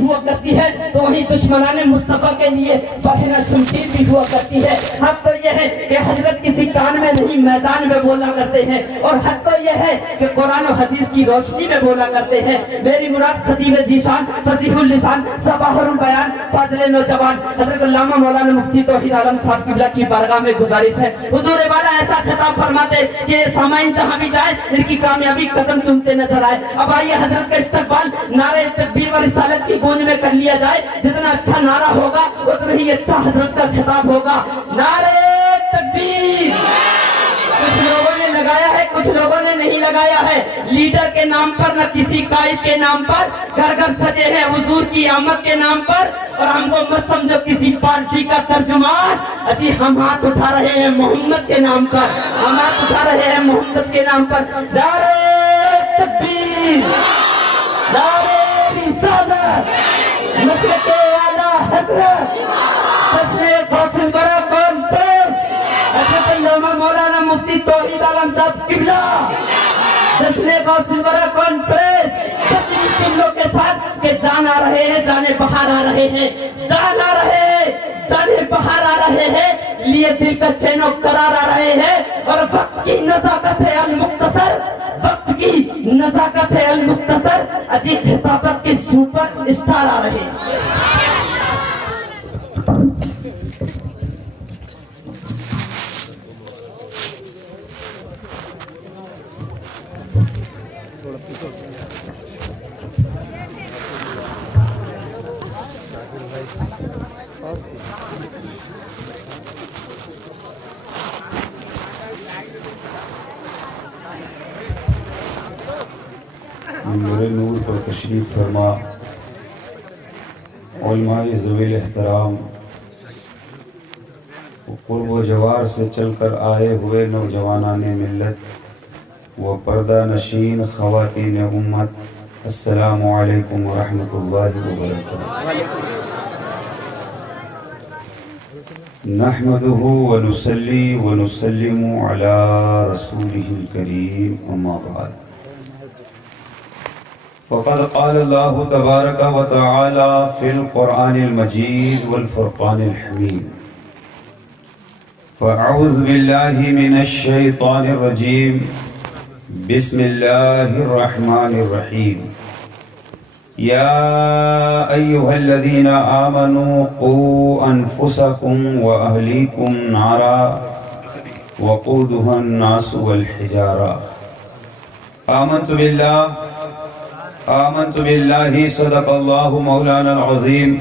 ہوا کرتی ہے تو وہیں دشمنان مصطفیٰ کے لیے بہنا شمشیر بھی ہوا کرتی ہے۔ حق تو یہ ہے کہ حضرت کسی کان میں نہیں میدان میں بولا کرتے ہیں، اور حق تو یہ ہے کہ قرآن و حدیث کی روشنی میں بولا کرتے ہیں۔ میری مراد خطیب ذیشان، فصیح اللسان، صباح البیان، فاضل نوجوان حضرت علامہ مولانا مفتی توحید عالم صاحب قبلہ کی بارگاہ میں گزارش ہے، حضور والا ایسا خطاب فرماتے کہ یہ سامعین جہاں بھی جائے ان کی کامیابی قدم چومتے نظر آئے۔ اب آئیے حضرت کا استقبال نعرہ تکبیر و رسالت کی گونج میں کر لیا جائے۔ جتنا اچھا نعرہ ہوگا اتنا ہی اچھا حضرت کا خطاب ہوگا۔ نعرہ تکبیر! کچھ لوگوں نے لگایا ہے، کچھ لوگوں نے نہیں لگایا ہے۔ لیڈر کے نام پر نہ کسی قائد کے نام پر، گھر گھر سجے ہیں حضور کی آمد کے نام پر، اور ہم کو مت سمجھو کسی پارٹی کا ترجمان۔ اجی ہم ہاتھ اٹھا رہے ہیں محمد کے نام پر، ہم ہاتھ اٹھا رہے ہیں محمد کے نام پر۔ نعرہ تکبیر! نعرہ رسالت! مسلک اعلیٰ حضرت! جشن غوث الورا کانفرنس! حضرت علامہ مولانا مفتی توحید عالم صاحب قبلہ! جشن غوث الورا کانفرنس! تقریب جملوں کے ساتھ کہ جان آ رہے ہیں، جانے بہار آ رہے ہیں، جان آ رہے ہیں، جانے بہار آ رہے ہیں، لیے دل کا چین و قرار آ رہے ہیں، اور وقت کی نزاکت ہے المختصر، وقت کی نزاکت ہے المختصر، اجی خطابت کے سپر اسٹار آ رہے ہیں۔ نور نور پر تشریف فرما علماء ذوی احترام، قرب و جوار سے چل کر آئے ہوئے نوجوانان ملت و پردہ نشین خواتین امت، السلام علیکم ورحمۃ اللہ وبرکاتہ۔ نحمده ونصلي ونسلم على رسوله الكريم اما بعد، فقد قال الله تبارك وتعالى في القرآن المجيد والفرقان الحميد، فأعوذ بالله من الشيطان الرجيم، بسم الله الرحمن الرحيم، يا أيها الذين آمنوا قوا أنفسكم وأهليكم نارا وقودها الناس والحجارة، آمنت بالله صدق الله مولانا العظيم،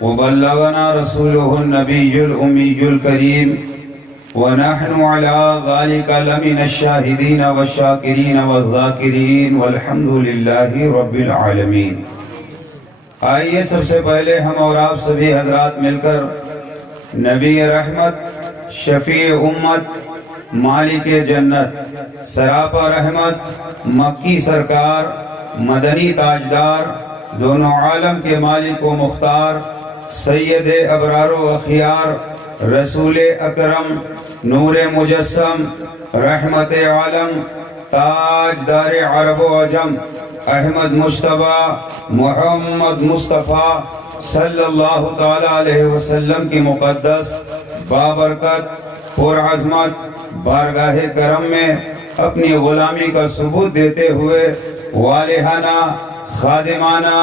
وبلغنا رسوله النبي الأمي الكريم، ونحن على ذلك لمن الشاهدين والشاكرين والذاكرين والحمد لله رب العالمين۔ آئیے سب سے پہلے ہم اور آپ سبھی حضرات مل کر نبی رحمت، شفیع امت، مالک جنت، سراپا رحمت، مکی سرکار، مدنی تاجدار، دونوں عالم کے مالک و مختار، سید ابرار و اخیار، رسول اکرم، نور مجسم، رحمت عالم، تاجدار عرب و عجم، احمد مجتبیٰ محمد مصطفیٰ صلی اللہ تعالی علیہ وسلم کی مقدس بابرکت پرعظمت بارگاہ کرم میں اپنی غلامی کا ثبوت دیتے ہوئے والہانہ، خادمانہ،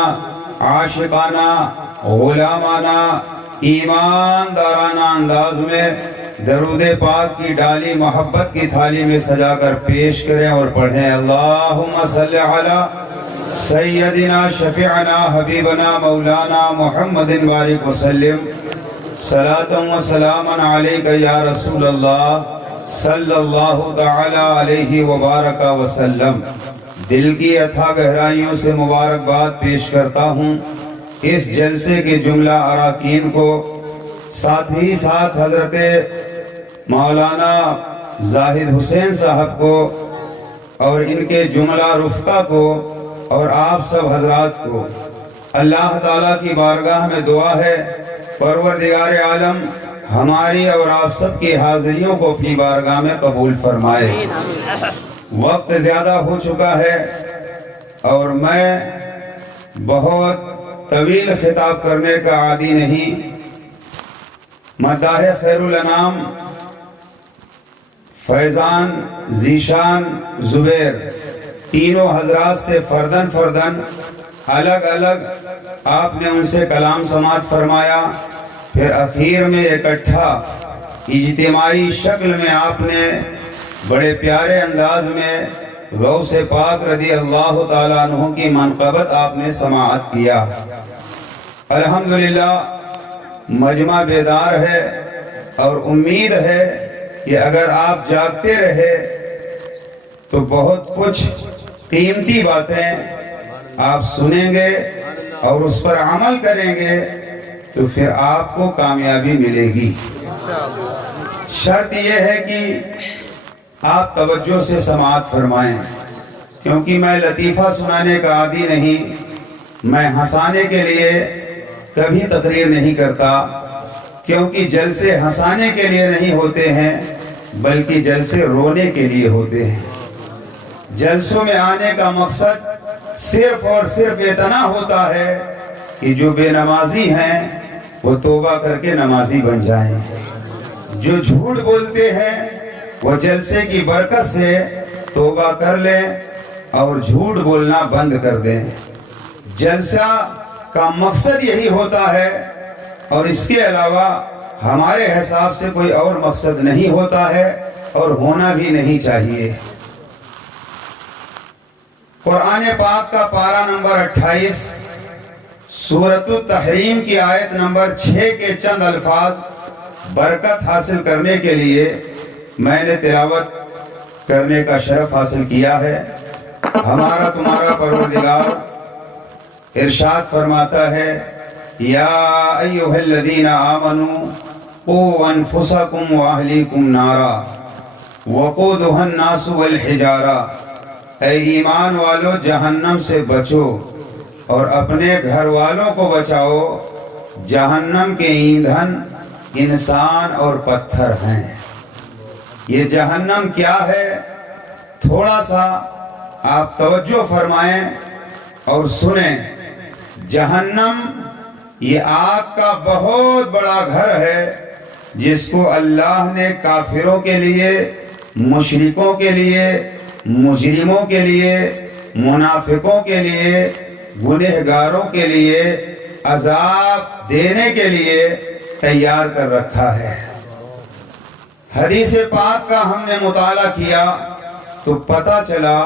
عاشقانہ، غلامانہ، ایماندارانہ انداز میں درود پاک کی ڈالی محبت کی تھالی میں سجا کر پیش کریں اور پڑھیں، اللہم صلی علی سیدنا شفیعنا حبیبنا مولانا محمد بارک وسلم، صلاۃ و سلاما علیک یا رسول اللہ صلی اللہ تعالی علیہ وبارک وسلم۔ دل کی اتھا گہرائیوں سے مبارکباد پیش کرتا ہوں اس جلسے کے جملہ اراکین کو، ساتھ ہی ساتھ حضرت مولانا زاہد حسین صاحب کو اور ان کے جملہ رفقا کو اور آپ سب حضرات کو۔ اللہ تعالیٰ کی بارگاہ میں دعا ہے پروردگار عالم ہماری اور آپ سب کی حاضریوں کو اپنی بارگاہ میں قبول فرمائے۔ وقت زیادہ ہو چکا ہے اور میں بہت طویل خطاب کرنے کا عادی نہیں۔ مداح خیر الانام فیضان، ذیشان، زبیر، تینوں حضرات سے فردن فردن الگ الگ آپ نے ان سے کلام سماعت فرمایا، پھر اخیر میں اکٹھا اجتماعی شکل میں آپ نے بڑے پیارے انداز میں غوث پاک رضی اللہ تعالیٰ عنہ کی منقبت آپ نے سماعت کیا۔ الحمدللہ مجمع بیدار ہے اور امید ہے کہ اگر آپ جاگتے رہے تو بہت کچھ قیمتی باتیں آپ سنیں گے اور اس پر عمل کریں گے تو پھر آپ کو کامیابی ملے گی۔ شرط یہ ہے کہ آپ توجہ سے سماعت فرمائیں، کیونکہ میں لطیفہ سنانے کا عادی نہیں، میں ہنسانے کے لیے کبھی تقریر نہیں کرتا، کیونکہ جلسے ہنسانے کے لیے نہیں ہوتے ہیں بلکہ جلسے رونے کے لیے ہوتے ہیں۔ جلسوں میں آنے کا مقصد صرف اور صرف اتنا ہوتا ہے کہ جو بے نمازی ہیں وہ توبہ کر کے نمازی بن جائیں، جو جھوٹ بولتے ہیں وہ جلسے کی برکت سے توبہ کر لیں اور جھوٹ بولنا بند کر دیں۔ جلسہ کا مقصد یہی ہوتا ہے اور اس کے علاوہ ہمارے حساب سے کوئی اور مقصد نہیں ہوتا ہے اور ہونا بھی نہیں چاہیے۔ قرآن پاک کا پارہ نمبر 28 سورۃ التحریم کی آیت نمبر 6 کے چند الفاظ برکت حاصل کرنے کے لیے میں نے تلاوت کرنے کا شرف حاصل کیا ہے۔ ہمارا تمہارا پروردگار ارشاد فرماتا ہے، یا ایھا الذین آمنوا قوا انفسکم واہلیکم نارا وقودھا الناس والحجارہ، اے ایمان والو جہنم سے بچو اور اپنے گھر والوں کو بچاؤ، جہنم کے ایندھن انسان اور پتھر ہیں۔ یہ جہنم کیا ہے؟ تھوڑا سا آپ توجہ فرمائیں اور سنیں۔ جہنم یہ آگ کا بہت بڑا گھر ہے جس کو اللہ نے کافروں کے لیے، مشرکوں کے لیے، مجرموں کے لیے، منافقوں کے لیے، گنہگاروں کے لیے عذاب دینے کے لیے تیار کر رکھا ہے۔ حدیث پاک کا ہم نے مطالعہ کیا تو پتہ چلا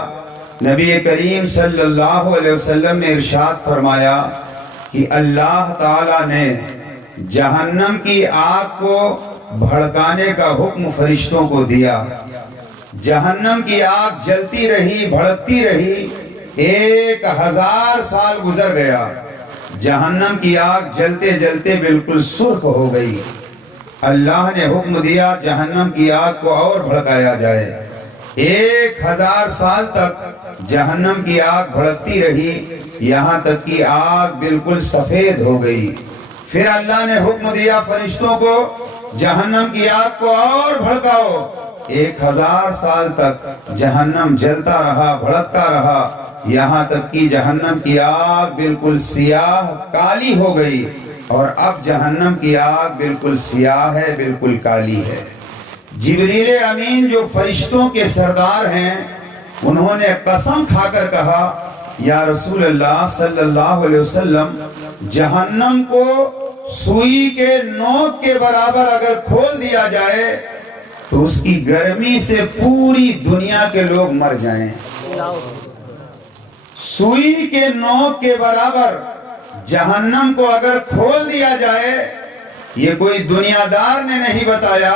نبی کریم صلی اللہ علیہ وسلم نے ارشاد فرمایا کہ اللہ تعالیٰ نے جہنم کی آگ کو بھڑکانے کا حکم فرشتوں کو دیا۔ جہنم کی آگ جلتی رہی، بھڑکتی رہی، 1000 سال گزر گیا، جہنم کی آگ جلتے جلتے بالکل سرخ ہو گئی۔ اللہ نے حکم دیا جہنم کی آگ کو اور بھڑکایا جائے۔ 1000 سال تک جہنم کی آگ بھڑکتی رہی، یہاں تک کہ آگ بالکل سفید ہو گئی۔ پھر اللہ نے حکم دیا فرشتوں کو جہنم کی آگ کو اور بھڑکاؤ۔ 1000 سال تک جہنم جلتا رہا، بھڑکتا رہا، یہاں تک کہ جہنم کی آگ بالکل سیاہ کالی ہو گئی، اور اب جہنم کی آگ بالکل سیاہ ہے، بالکل کالی ہے۔ جبریل امین جو فرشتوں کے سردار ہیں، انہوں نے قسم کھا کر کہا، یا رسول اللہ صلی اللہ علیہ وسلم، جہنم کو سوئی کے نوک کے برابر اگر کھول دیا جائے تو اس کی گرمی سے پوری دنیا کے لوگ مر جائیں۔ سوئی کے نوک کے برابر جہنم کو اگر کھول دیا جائے، یہ کوئی دنیا دار نے نہیں بتایا،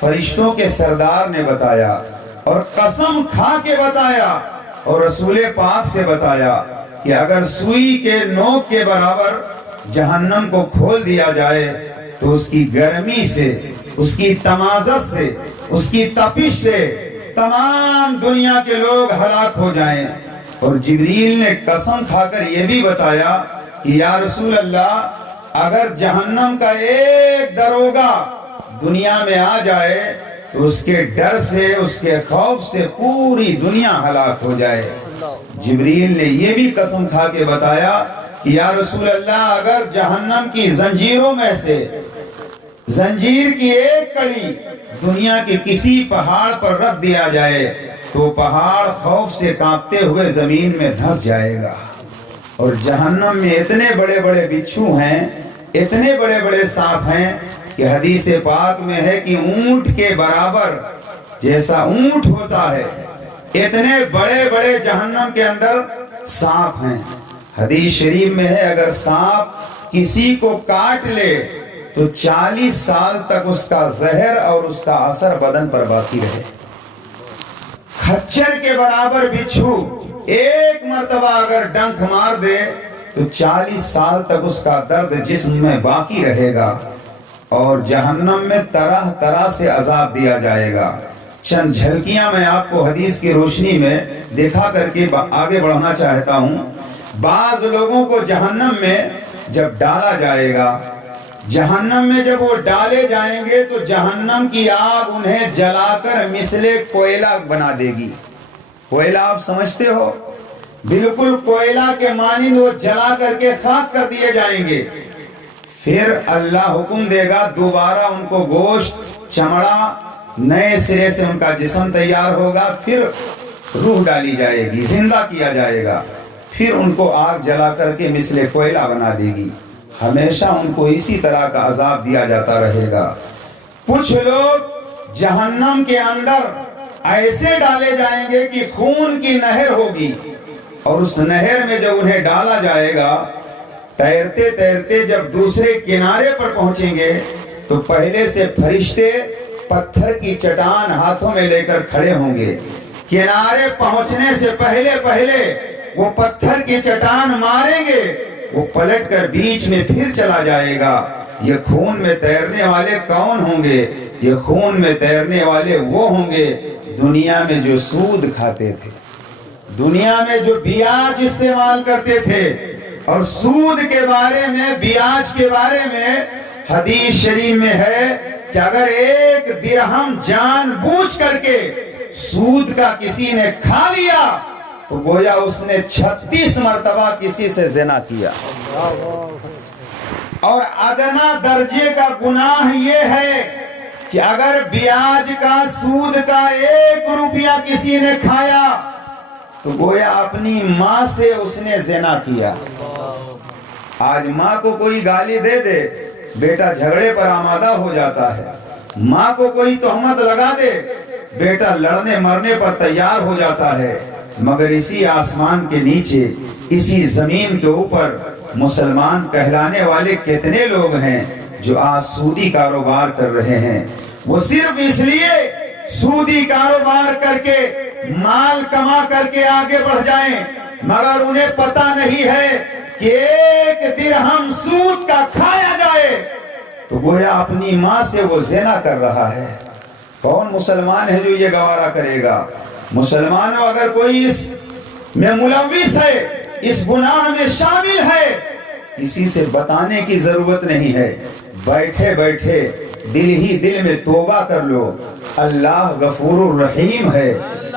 فرشتوں کے سردار نے بتایا، اور قسم کھا کے بتایا اور رسول پاک سے بتایا کہ اگر سوئی کے نوک کے برابر جہنم کو کھول دیا جائے تو اس کی گرمی سے، اس کی تمازت سے، اس کی تپش سے تمام دنیا کے لوگ ہلاک ہو جائیں۔ اور جبریل نے قسم کھا کر یہ بھی بتایا کہ یا رسول اللہ، اگر جہنم کا ایک دروگا دنیا میں آ جائے تو اس کے ڈر سے، اس کے خوف سے پوری دنیا ہلاک ہو جائے۔ جبریل نے یہ بھی قسم کھا کے بتایا کہ یا رسول اللہ اگر جہنم کی زنجیروں میں سے زنجیر کی ایک کڑی دنیا کے کسی پہاڑ پر رکھ دیا جائے تو پہاڑ خوف سے کانپتے ہوئے زمین میں دھس جائے گا. اور جہنم میں اتنے بڑے بڑے بچھو ہیں, اتنے بڑے بڑے سانپ ہیں کہ حدیث پاک میں ہے کہ اونٹ کے برابر جیسا اونٹ ہوتا ہے اتنے بڑے بڑے جہنم کے اندر سانپ ہیں. حدیث شریف میں ہے اگر سانپ کسی کو کاٹ لے تو 40 سال تک اس کا زہر اور اس کا اثر بدن پر باقی رہے. کھچر کے برابر بچھو ایک مرتبہ اگر ڈنک مار دے تو 40 سال تک اس کا درد جسم میں باقی رہے گا. اور جہنم میں طرح طرح سے عذاب دیا جائے گا. چند جھلکیاں میں آپ کو حدیث کی روشنی میں دکھا کر کے آگے بڑھنا چاہتا ہوں. بعض لوگوں کو جہنم میں جب ڈالا جائے گا, جہنم میں جب وہ ڈالے جائیں گے تو جہنم کی آگ انہیں جلا کر مثل کوئلہ بنا دے گی. کوئلہ آپ سمجھتے ہو, بالکل کوئلہ کے مانند وہ جلا کر کے خاک کر دیے جائیں گے. پھر اللہ حکم دے گا دوبارہ ان کو گوشت چمڑا نئے سرے سے ان کا جسم تیار ہوگا, پھر روح ڈالی جائے گی, زندہ کیا جائے گا, پھر ان کو آگ جلا کر کے مثل کوئلہ بنا دے گی. ہمیشہ ان کو اسی طرح کا عذاب دیا جاتا رہے گا. کچھ لوگ جہنم کے اندر ایسے ڈالے جائیں گے کہ خون کی نہر ہوگی, اور اس نہر میں جب انہیں ڈالا جائے گا تیرتے تیرتے جب دوسرے کنارے پر پہنچیں گے تو پہلے سے فرشتے پتھر کی چٹان ہاتھوں میں لے کر کھڑے ہوں گے. کنارے پہنچنے سے پہلے پہلے وہ پتھر کی چٹان ماریں گے, وہ پلٹ کر بیچ میں پھر چلا جائے گا. یہ خون میں تیرنے والے کون ہوں گے؟ یہ خون میں تیرنے والے وہ ہوں گے دنیا میں جو سود کھاتے تھے, دنیا میں جو بیاج استعمال کرتے تھے. اور سود کے بارے میں, بیاج کے بارے میں حدیث شریف میں ہے کہ اگر 1 درہم جان بوجھ کر کے سود کا کسی نے کھا لیا تو گویا اس نے 36 مرتبہ کسی سے زنا کیا. اور ادنا درجے کا گناہ یہ ہے کہ اگر بیاج کا, سود کا 1 روپیہ کسی نے کھایا تو گویا اپنی ماں سے اس نے زنا کیا. آج ماں کو کوئی گالی دے دے, بیٹا جھگڑے پر آمادہ ہو جاتا ہے. ماں کو کوئی تہمت لگا دے, بیٹا لڑنے مرنے پر تیار ہو جاتا ہے. مگر اسی آسمان کے نیچے, اسی زمین کے اوپر مسلمان کہلانے والے کتنے لوگ ہیں جو آج سودی کاروبار کر رہے ہیں. وہ صرف اس لیے سودی کاروبار کر کے مال کما کر کے آگے بڑھ جائیں, مگر انہیں پتہ نہیں ہے کہ 1 درہم سود کا کھایا جائے تو گویا اپنی ماں سے وہ زنا کر رہا ہے. کون مسلمان ہے جو یہ گوارا کرے گا؟ مسلمانوں اگر کوئی اس میں ملوث ہے, اس گناہ میں شامل ہے, کسی سے بتانے کی ضرورت نہیں ہے. بیٹھے بیٹھے دل ہی دل میں توبہ کر لو. اللہ غفور الرحیم ہے,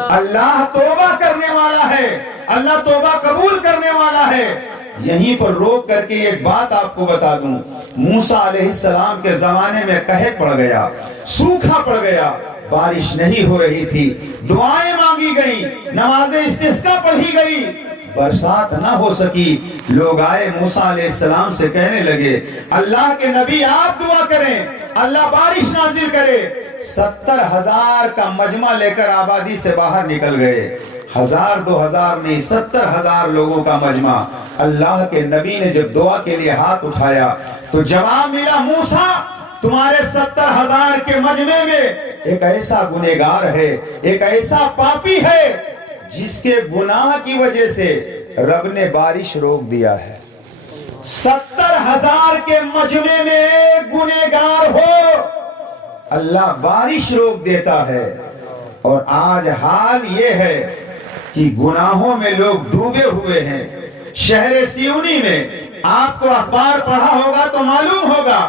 اللہ توبہ کرنے والا ہے, اللہ توبہ قبول کرنے والا ہے. یہیں پر روک کر کے ایک بات آپ کو بتا دوں. موسیٰ علیہ السلام کے زمانے میں قحط پڑ گیا, سوکھا پڑ گیا, بارش نہیں ہو رہی تھی, دعائیں مانگی گئی, نماز استسقاء پڑھی گئی, برسات نہ ہو سکی. لوگ آئے موسیٰ علیہ السلام سے کہنے لگے اللہ کے نبی آپ دعا کریں, اللہ بارش نازل کرے. 70,000 کا مجمع لے کر آبادی سے باہر نکل گئے. 1000 2000 نہیں, 70,000 لوگوں کا مجمع. اللہ کے نبی نے جب دعا کے لیے ہاتھ اٹھایا تو جواب ملا, موسیٰ تمہارے 70,000 کے مجمع میں ایک ایسا گنہگار ہے, ایک ایسا پاپی ہے جس کے گناہ کی وجہ سے رب نے بارش روک دیا ہے. 70,000 کے مجمع میں ایک گنہگار ہو, اللہ بارش روک دیتا ہے. اور آج حال یہ ہے کہ گناہوں میں لوگ ڈوبے ہوئے ہیں. شہر سیونی میں آپ کو اخبار پڑھا ہوگا تو معلوم ہوگا,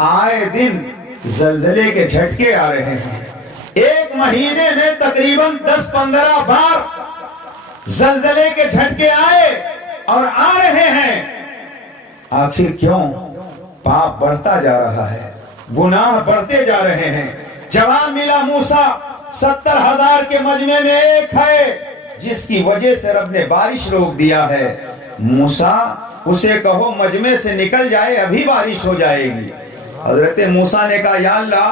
آئے دن زلزلے کے جھٹکے آ رہے ہیں. 1 مہینے میں تقریباً 10-15 بار زلزلے کے جھٹکے آئے. اور آ رہے ہیں. آخر کیوں؟ پاپ بڑھتا جا رہا ہے, گناہ بڑھتے جا رہے ہیں. جواب ملا موسیٰ 70,000 کے مجمع میں ایک ہے جس کی وجہ سے رب نے بارش روک دیا ہے. موسیٰ اسے کہو مجمع سے نکل جائے, ابھی بارش ہو جائے گی. حضرت موسیٰ نے کہا یا اللہ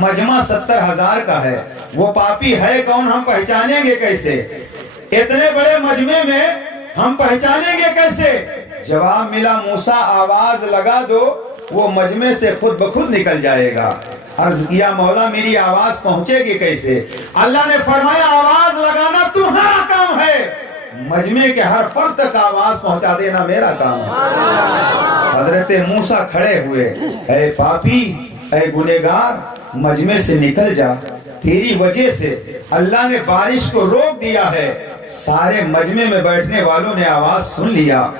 مجمع 70,000 کا ہے, وہ پاپی ہے کون, ہم پہچانیں گے کیسے؟ اتنے بڑے مجمع میں ہم پہچانیں گے کیسے؟ جواب ملا موسیٰ آواز لگا دو, وہ مجمع سے خود بخود نکل جائے گا. عرض کیا مولا میری آواز پہنچے گی کیسے؟ اللہ نے فرمایا آواز لگانا تمہارا کام ہے, مجمع کے ہر فرد تک آواز پہنچا دینا میرا کام ہے. حضرت موسیٰ کھڑے ہوئے, اے پاپی, اے گنہگار, مجمع سے نکل جا, تیری وجہ سے اللہ نے بارش کو روک دیا ہے. سارے مجمع میں بیٹھنے والوں نے آواز سن لیا.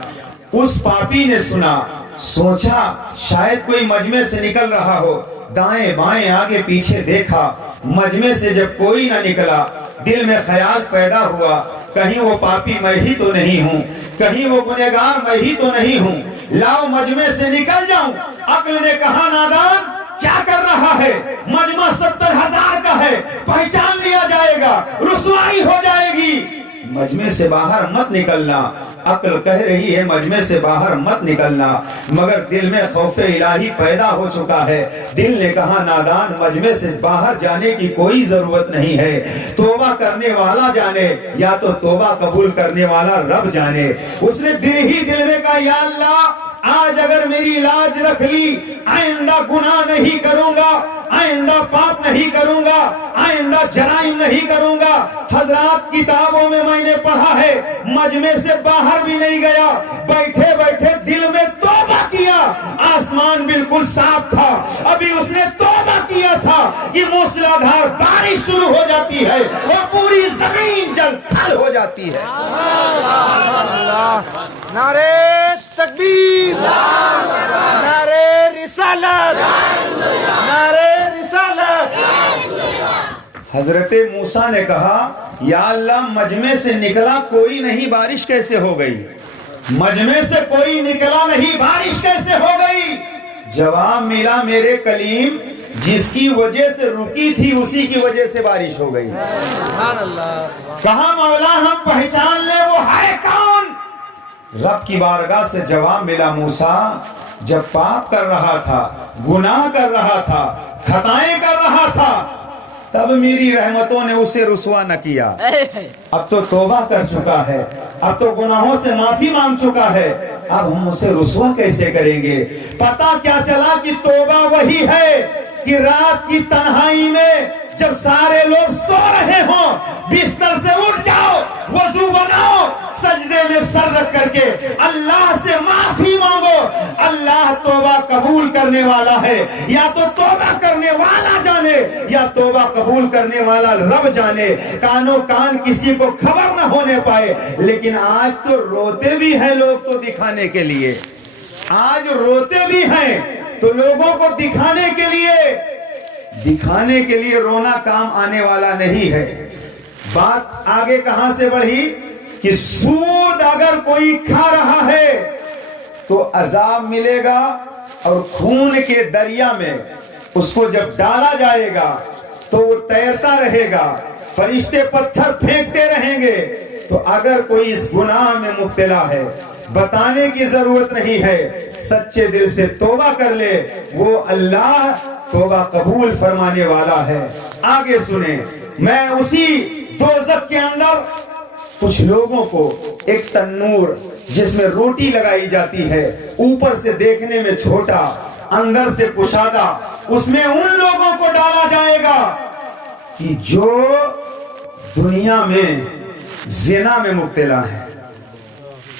اس پاپی نے سنا, سوچا شاید کوئی مجمع سے نکل رہا ہو, دائیں بائیں آگے پیچھے دیکھا, مجمع سے جب کوئی نہ نکلا دل میں خیال پیدا ہوا کہیں وہ پاپی میں ہی تو نہیں ہوں, کہیں وہ گنہگار میں ہی تو نہیں ہوں, لاؤ مجمع سے نکل جاؤں. عقل نے کہا نادان کیا کر رہا ہے, مجمع 70,000 کا ہے, پہچان لیا جائے گا, رسوائی ہو جائے گی, مجمع سے باہر مت نکلنا. عقل کہہ رہی ہے مجمع سے باہر مت نکلنا, مگر دل میں خوف الہی پیدا ہو چکا ہے. دل نے کہا نادان مجمع سے باہر جانے کی کوئی ضرورت نہیں ہے, توبہ کرنے والا جانے, یا تو توبہ قبول کرنے والا رب جانے. اس نے دل ہی دل میں کہا یا اللہ آج اگر میری لاج رکھ لی, آئندہ گناہ نہیں کروں گا, آئندہ پاپ نہیں کروں گا, آئندہ جرائم نہیں کروں گا. حضرات کتابوں میں میں نے پڑھا ہے مجمع سے باہر بھی نہیں گیا, بیٹھے بیٹھے دل میں توبہ کیا. آسمان بالکل صاف تھا, ابھی اس نے توبہ کیا تھا کہ موسلادھار بارش شروع ہو جاتی ہے اور پوری زمین جل تھل ہو جاتی ہے. نعرے تکبیر, نعرے رسالت, نعرے رسالت. حضرت موسیٰ نے کہا یا اللہ مجمع سے نکلا کوئی نہیں, بارش کیسے ہو گئی؟ مجمع سے کوئی نکلا نہیں, بارش کیسے ہو گئی؟ جواب ملا میرے کلیم جس کی وجہ سے رکی تھی اسی کی وجہ سے بارش ہو گئی. کہا مولا ہم پہچان لیں وہ ہے کون؟ رب کی بارگاہ سے جواب ملا موسیٰ جب پاپ کر رہا تھا, گناہ کر رہا تھا, خطائیں کر رہا تھا, تب میری رحمتوں نے اسے رسوا نہ کیا. اب تو توبہ کر چکا ہے, اب تو گناہوں سے معافی مانگ چکا ہے, اب ہم اسے رسوا کیسے کریں گے؟ پتہ کیا چلا کہ توبہ وہی ہے کہ رات کی تنہائی میں جب سارے لوگ سو رہے ہوں بستر سے اٹھ جاؤ, وضو بناؤ, سجدے میں سر رکھ کر کے اللہ سے معافی مانگو. اللہ توبہ قبول کرنے والا ہے, یا تو توبہ کرنے والا جانے یا توبہ قبول کرنے والا رب جانے. کانوں کان کسی کو خبر نہ ہونے پائے. لیکن آج تو روتے بھی ہیں لوگ تو دکھانے کے لیے, آج روتے بھی ہیں تو لوگوں کو دکھانے کے لیے رونا کام آنے والا نہیں ہے. بات آگے کہاں سے بڑھی کہ سود اگر کوئی کھا رہا ہے تو عذاب ملے گا, اور خون کے دریا میں اس کو جب ڈالا جائے گا تو وہ تیرتا رہے گا, فرشتے پتھر پھینکتے رہیں گے. تو اگر کوئی اس گناہ میں مبتلا ہے بتانے کی ضرورت نہیں ہے, سچے دل سے توبہ کر لے, وہ اللہ توبہ قبول فرمانے والا ہے. آگے سنیں, میں اسی دوزخ کے اندر کچھ لوگوں کو ایک تنور جس میں روٹی لگائی جاتی ہے, اوپر سے دیکھنے میں چھوٹا, اندر سے کشادہ, اس میں ان لوگوں کو ڈالا جائے گا کہ جو دنیا میں زنا میں مبتلا ہے,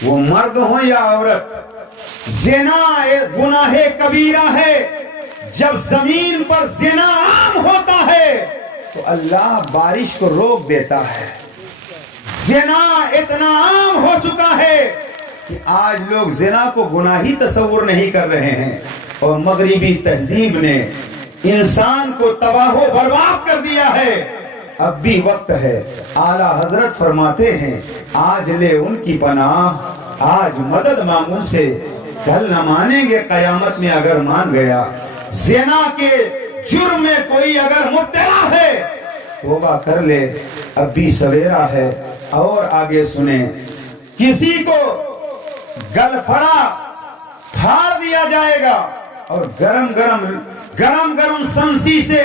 وہ مرد ہوں یا عورت. زنا گناہ کبیرہ ہے. جب زمین پر زنا عام ہوتا ہے تو اللہ بارش کو روک دیتا ہے. زنا اتنا عام ہو چکا ہے کہ آج لوگ زنا کو گناہی تصور نہیں کر رہے ہیں, اور مغربی تہذیب نے انسان کو تباہ و برباد کر دیا ہے. اب بھی وقت ہے. اعلیٰ حضرت فرماتے ہیں آج لے ان کی پناہ آج مدد مانگوں سے کل نہ مانیں گے قیامت میں اگر مان گیا. زنا کے جرم میں کوئی اگر مبتلا ہے توبہ کر لے اب بھی سویرا ہے. اور آگے سنیں, کسی کو گلفڑا پھاڑ دیا جائے گا اور گرم گرم سنسی سے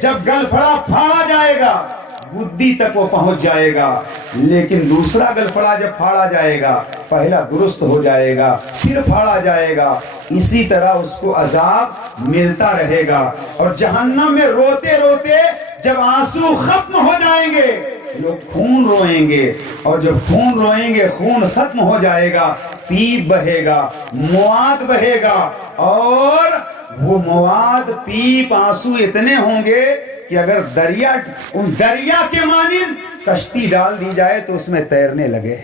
جب گلفڑا پھاڑا جائے گا بدھی تک وہ پہنچ جائے گا, لیکن دوسرا گلفڑا جب پھاڑا جائے گا پہلا درست ہو جائے گا پھر پھاڑا جائے گا. اسی طرح اس کو عذاب ملتا رہے گا. اور جہنم میں روتے روتے جب آنسو ختم ہو جائیں گے لوگ خون روئیں گے, اور جب خون روئیں گے خون ختم ہو جائے گا, پیپ بہے گا, مواد بہے گا, اور وہ مواد پیپ آنسو اتنے ہوں گے کہ اگر دریا کے مانند کشتی ڈال دی جائے تو اس میں تیرنے لگے.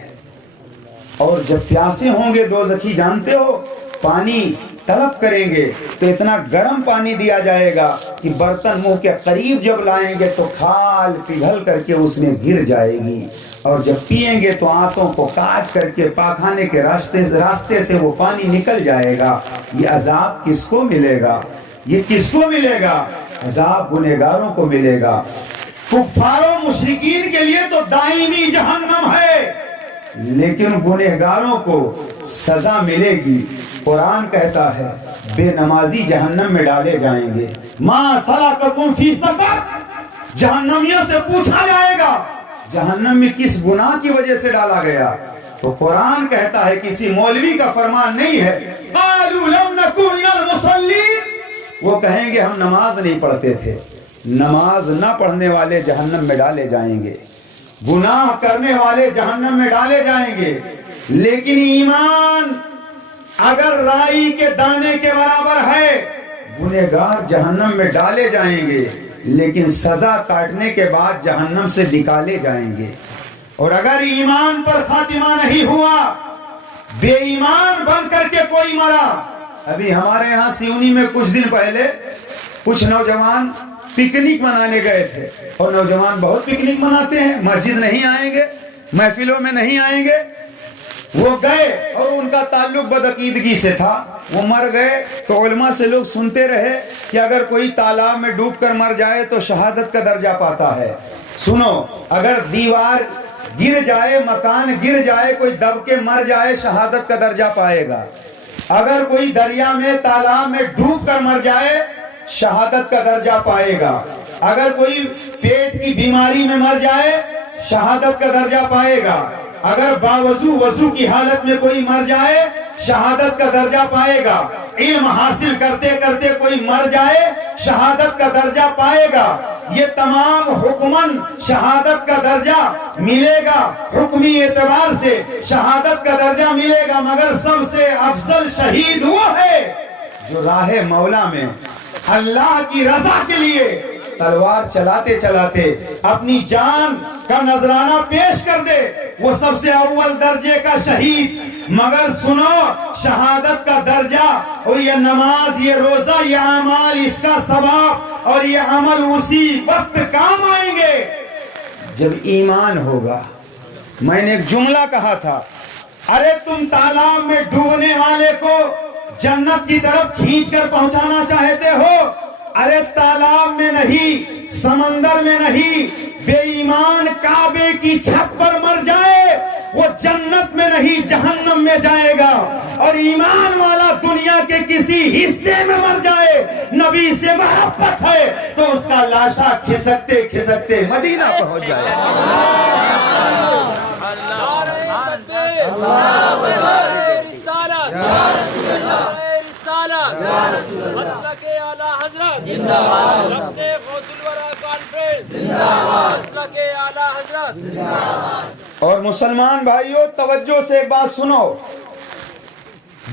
اور جب پیاسے ہوں گے دوزخی جانتے ہو پانی طلب کریں گے تو اتنا گرم پانی دیا جائے گا کہ برتن منہ کے قریب جب لائیں گے تو کھال پگھل کر کے اس میں گر جائے گی, اور جب پیئیں گے تو آنتوں کو کاٹ کر کے پاخانے کے راستے سے وہ پانی نکل جائے گا. یہ عذاب کس کو ملے گا؟ یہ کس کو ملے گا؟ عذاب گنہگاروں کو ملے گا. کفار و مشرکین کے لیے تو دائمی جہنم ہے, لیکن گنہگاروں کو سزا ملے گی. قرآن کہتا ہے بے نمازی جہنم میں ڈالے جائیں گے. ما سلککم فی سقر, جہنمیوں سے پوچھا جائے گا جہنم میں کس گناہ کی وجہ سے ڈالا گیا. تو قرآن کہتا ہے, کسی مولوی کا فرمان نہیں ہے, قالوا لم نکن من المصلین, وہ کہیں گے ہم نماز نہیں پڑھتے تھے. نماز نہ پڑھنے والے جہنم میں ڈالے جائیں گے, گناہ کرنے والے جہنم میں ڈالے جائیں گے, لیکن ایمان اگر رائی کے دانے کے برابر ہے گنہگار جہنم میں ڈالے جائیں گے, لیکن سزا کاٹنے کے بعد جہنم سے نکالے جائیں گے. اور اگر ایمان پر خاتمہ نہیں ہوا, بے ایمان بن کر کے کوئی مرا. ابھی ہمارے یہاں سیونی میں کچھ دن پہلے کچھ نوجوان پکنک منانے گئے تھے, اور نوجوان بہت پکنک مناتے ہیں, مسجد نہیں آئیں گے, محفلوں میں نہیں آئیں گے. وہ گئے اور ان کا تعلق بدعقیدگی سے تھا, وہ مر گئے تو علماء سے لوگ سنتے رہے کہ اگر کوئی تالاب میں ڈوب کر مر جائے تو شہادت کا درجہ پاتا ہے. سنو, اگر دیوار گر جائے, مکان گر جائے, کوئی دب کے مر جائے شہادت کا درجہ پائے گا. اگر کوئی دریا میں تالاب میں ڈوب کر مر جائے شہادت کا درجہ پائے گا. اگر کوئی پیٹ کی بیماری میں مر جائے شہادت کا درجہ پائے گا. اگر باوضو وضو کی حالت میں کوئی مر جائے شہادت کا درجہ پائے گا. علم حاصل کرتے کرتے کوئی مر جائے شہادت کا درجہ پائے گا. یہ تمام حکمن شہادت کا درجہ ملے گا, حکمی اعتبار سے شہادت کا درجہ ملے گا, مگر سب سے افضل شہید وہ ہے جو راہ مولا میں اللہ کی رضا کے لیے تلوار چلاتے چلاتے اپنی جان کا نذرانہ پیش کر دے, وہ سب سے اول درجے کا شہید. مگر سنو, شہادت کا درجہ اور یہ نماز, یہ روزہ, یہ اعمال, اس کا ثواب اور یہ عمل اسی وقت کام آئیں گے جب ایمان ہوگا. میں نے ایک جملہ کہا تھا, ارے تم تالاب میں ڈوبنے والے کو جنت کی طرف کھینچ کر پہنچانا چاہتے ہو, ارے تالاب میں نہیں, سمندر میں نہیں, بے ایمان کعبے کی چھت پر مر جائے وہ جنت میں نہیں جہنم میں جائے گا. اور ایمان والا دنیا کے کسی حصے میں مر جائے, نبی سے محبت ہے تو اس کا لاشا کھسکتے کھسکتے مدینہ پہنچ جائے. اور مسلمان بھائیوں توجہ سے ایک بات سنو,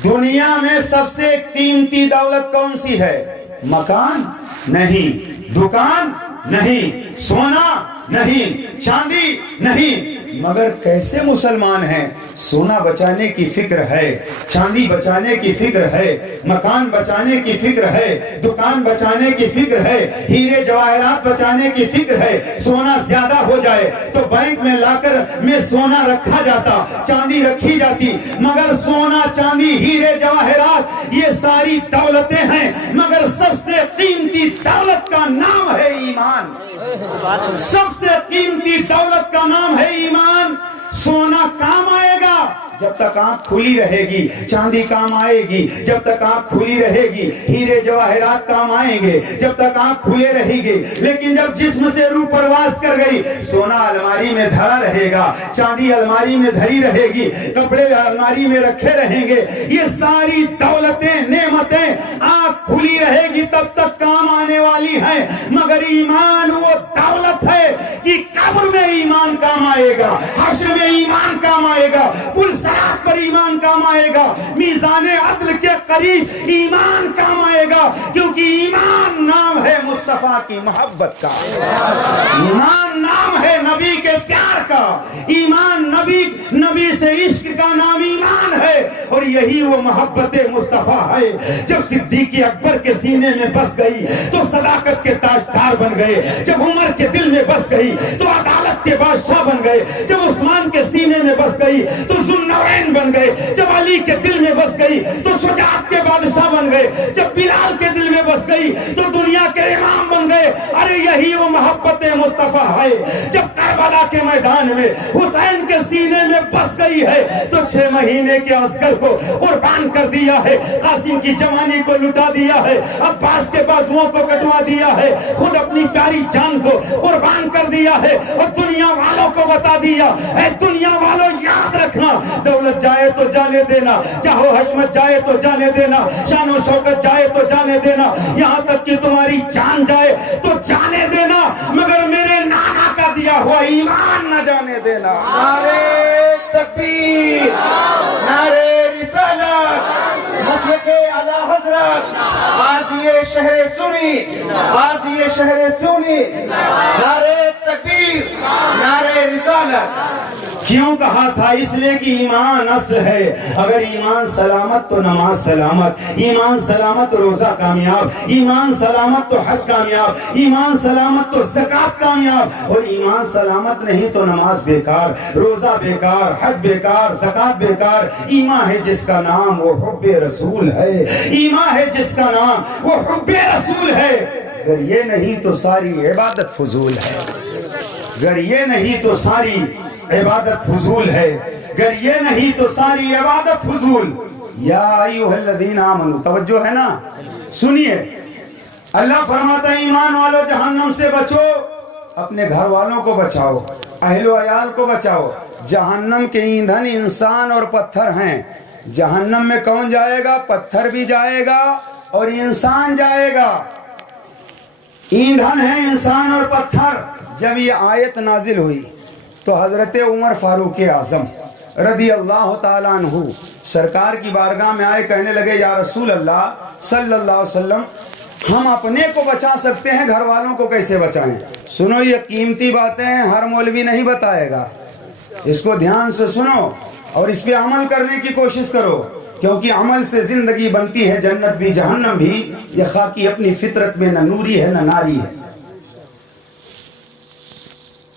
دنیا میں سب سے قیمتی دولت کون سی ہے؟ مکان نہیں, دکان نہیں, سونا نہیں, چاندی نہیں, مگر کیسے مسلمان ہیں؟ سونا بچانے کی فکر ہے، چاندی بچانے کی فکر ہے، مکان بچانے کی فکر ہے، دکان بچانے کی فکر ہے، ہیرے جواہرات بچانے کی فکر ہے۔ سونا زیادہ ہو جائے تو بینک میں لا کر میں سونا رکھا جاتا، چاندی رکھی جاتی، مگر سونا چاندی ہیرے جواہرات یہ ساری دولتیں ہیں، مگر سب سے قیمتی دولت کا نام ہے ایمان۔ سب سے قیمتی دولت کا نام ہے ایمان۔ سونا کام آئے گا جب تک آنکھ کھلی رہے گی، چاندی کام آئے گی جب تک آنکھ کھلی رہے گی، ہیرے جواہرات کام آئیں گے جب تک آنکھ کھلے رہے گی، لیکن جب جسم سے روح پرواز کر گئی، سونا الماری میں دھرا رہے گا، چاندی الماری میں دھری رہے گی، کپڑے الماری میں رکھے رہیں گے، یہ ساری دولتیں نعمتیں آنکھ کھلی رہے گی تب تک کام آنے والی ہیں، مگر ایمان وہ دولت ہے کہ قبر میں ایمان کام آئے گا، حشر میں ایمان کام آئے گا، پل سرات پر ایمان کام آئے گا، میزان عدل کے قریب ایمان کام آئے گا، کیونکہ ایمان نام ہے مصطفیٰ کی محبت کا، ایمان نام ہے نبی کے پیار کا، ایمان نبی سے عشق کا نام ایمان ہے، اور یہی وہ محبت مصطفیٰ ہے۔ جب صدیق اکبر کے سینے میں بس گئی تو صداقت کے تاجدار بن گئے، جب عمر کے دل میں بس گئی تو عدالت کے بادشاہ بن گئے، جب عثمان کے سینے میں بس گئی تو ذوالنورین بن گئے، جب علی کے دل میں بس گئی تو شجاعت کے بادشاہ بن گئے، جب بلال کے دل میں بس گئی تو دنیا کے امام بن گئے۔ ارے یہی وہ محبت مصطفیٰ ہے۔ جب کربلا کے میدان میں حسین کے سینے میں بس گئی ہے تو 6 مہینے کے عسکر کو قربان کر دیا ہے، قاسم کی جوانی کو لٹا دیا ہے، عباس کے بازوؤں کو کٹوا دیا ہے، خود اپنی پیاری جان کو قربان کر دیا ہے، اور دنیا والوں کو بتا دیا، اے دنیا والوں یاد رکھنا، دولت جائے تو جانے دینا، چاہو حشمت جائے تو جانے دینا، شان و شوکت جائے تو جانے دینا، یہاں تک کہ تمہاری جان جائے تو جانے دینا، مگر میرے نانا کا دیا ہوا ایمان نہ جانے دینا۔ نعرے تکبیر، نعرے رسالت، مسلک اعلی حضرت، قاضی شہر سنی، قاضی شہر سنی، نعرے تکبیر، نعرے رسالت۔ کیوں کہا تھا؟ اس لیے کہ ایمان اصل ہے، اگر ایمان سلامت تو نماز سلامت، ایمان سلامت روزہ کامیاب، ایمان سلامت تو حج کامیاب، ایمان سلامت تو زکوٰۃ کامیاب، اور ایمان سلامت نہیں تو نماز بیکار، روزہ بیکار، حج بیکار، زکوٰۃ بیکار۔ ایمان ہے جس کا نام وہ حب رسول ہے، ایمان ہے جس کا نام وہ حب رسول ہے۔ اگر یہ نہیں تو ساری عبادت فضول ہے، اگر یہ نہیں تو ساری عبادت فضول ہے، اگر یہ نہیں تو ساری عبادت فضول۔ یا ایھا الذین آمنوا، توجہ ہے نا، سنیے، اللہ فرماتا ہے ایمان والو جہنم سے بچو، اپنے گھر والوں کو بچاؤ، اہل و عیال کو بچاؤ۔ جہنم کے ایندھن انسان اور پتھر ہیں۔ جہنم میں کون جائے گا؟ پتھر بھی جائے گا اور انسان جائے گا۔ ایندھن ہے انسان اور پتھر۔ جب یہ آیت نازل ہوئی تو حضرت عمر فاروق اعظم رضی اللہ تعالیٰ عنہ سرکار کی بارگاہ میں آئے، کہنے لگے یا رسول اللہ صلی اللہ علیہ وسلم، ہم اپنے کو بچا سکتے ہیں، گھر والوں کو کیسے بچائیں؟ سنو، یہ قیمتی باتیں ہر مولوی نہیں بتائے گا، اس کو دھیان سے سنو اور اس پہ عمل کرنے کی کوشش کرو، کیونکہ عمل سے زندگی بنتی ہے، جنت بھی جہنم بھی۔ یہ خاکی اپنی فطرت میں نہ نوری ہے نہ ناری ہے۔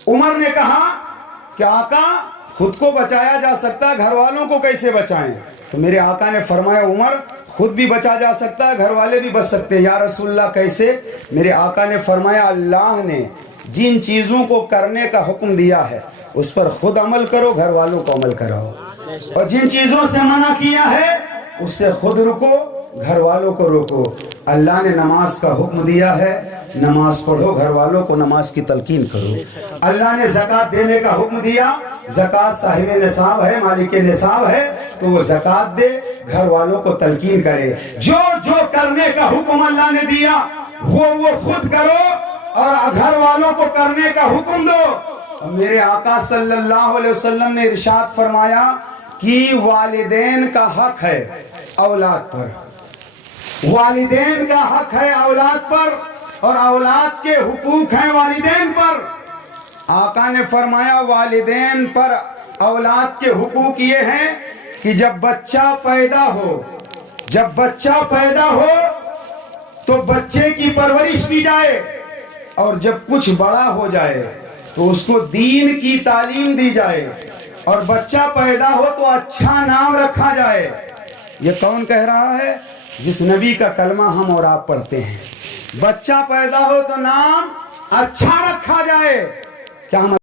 عمر نے کہا کہ آقا خود کو بچایا جا سکتا ہے، گھر والوں کو کیسے بچائیں؟ تو میرے آقا نے فرمایا عمر خود بھی بچا جا سکتا ہے، گھر والے بھی بچ سکتے ہیں۔ یا رسول اللہ کیسے؟ میرے آقا نے فرمایا اللہ نے جن چیزوں کو کرنے کا حکم دیا ہے اس پر خود عمل کرو، گھر والوں کو عمل کراؤ، اور جن چیزوں سے منع کیا ہے اس سے خود رکو، گھر والوں کو روکو۔ اللہ نے نماز کا حکم دیا ہے، نماز پڑھو، گھر والوں کو نماز کی تلقین کرو۔ اللہ نے زکوٰۃ دینے کا حکم دیا، زکوٰۃ صاحب نصاب ہے، مالک نصاب ہے، تو وہ زکوٰۃ دے، گھر والوں کو تلقین کرے۔ جو جو کرنے کا حکم اللہ نے دیا وہ خود کرو اور گھر والوں کو کرنے کا حکم دو۔ اور میرے آقا صلی اللہ علیہ وسلم نے ارشاد فرمایا کہ والدین کا حق ہے اولاد پر، والدین کا حق ہے اولاد پر، اور اولاد کے حقوق ہیں والدین پر۔ آقا نے فرمایا والدین پر اولاد کے حقوق یہ ہیں کہ جب بچہ پیدا ہو تو بچے کی پرورش کی جائے، اور جب کچھ بڑا ہو جائے تو اس کو دین کی تعلیم دی جائے، اور بچہ پیدا ہو تو اچھا نام رکھا جائے۔ یہ کون کہہ رہا ہے؟ جس نبی کا کلمہ ہم اور آپ پڑھتے ہیں۔ بچہ پیدا ہو تو نام اچھا رکھا جائے۔ کیا ہم